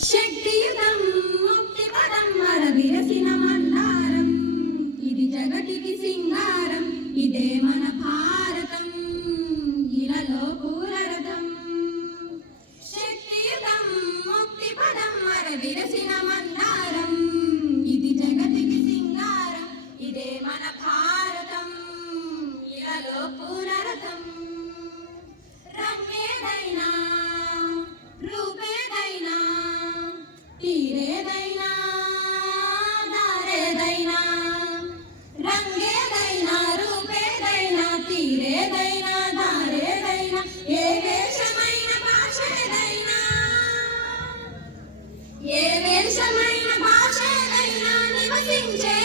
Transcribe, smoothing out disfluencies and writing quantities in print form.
శక్తియుతం ముక్తిపదం మరవిరసిన మందారం ఇది జగతికి సింగారం ఇదే మన భారతం ఇలలో పూరరథం శక్తియుతం ముక్తిపదం మరవిరసిన మందారం ఇది జగతికి సింగారం ఇదే మన భారతం ఇలలో పూరరథం రంగేదైనా రూపేదైనా తీరేదైనా దారేదైనా రంగేదైనా రూపేదైనా తీరేదైనా దారేదైనా ఏ వేషమైన భాషేదైనా ఏ వేషమైన భాషేదైనా నివసించే